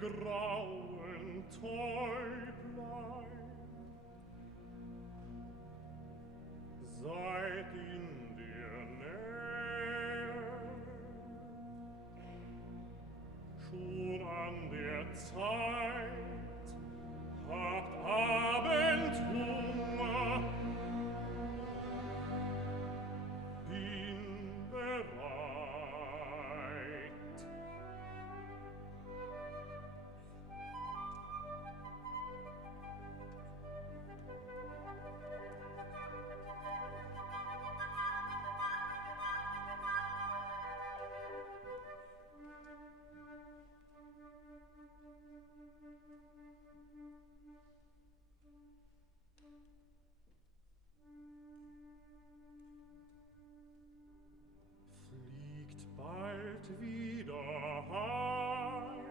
grauen Täublein. Seid in der Nähe, schon an der Zeit, habt Abendhunger, bin bereit. Fliegt bald wieder heim,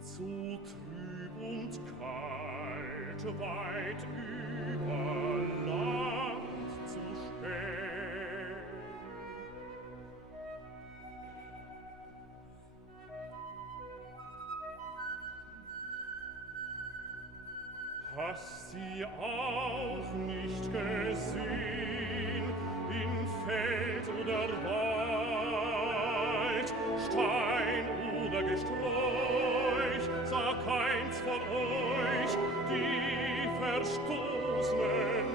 zu trüb und kalt, weit über Land zu spähen. Hast sie auch nicht gesehen, in Feld oder Wald, Stein oder Gesträuch, sah keins von euch die Verstoßenen